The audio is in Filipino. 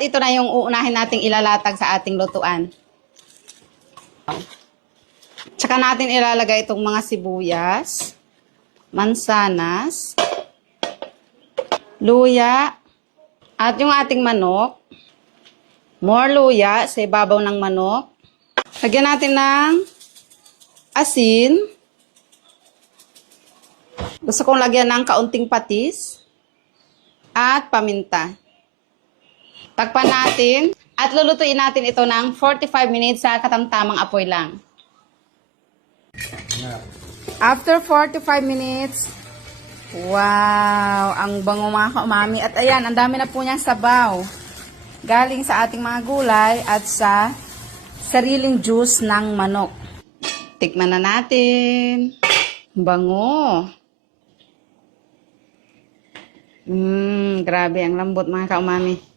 At ito na yung uunahin nating ilalatag sa ating lutuan. Tsaka natin ilalagay itong mga sibuyas, mansanas, luya, at yung ating manok. More luya sa ibabaw ng manok. Lagyan natin ng asin. Gusto kong lagyan ng kaunting patis at paminta. Takpan natin at lulutuin natin ito ng 45 minutes sa katamtamang apoy lang. After 45 minutes, wow, ang bango mga kaumami. At ayan, ang dami na po niyang sabaw. Galing sa ating mga gulay at sa sariling juice ng manok. Tikman na natin. Bango. Grabe, ang lambot mga kaumami.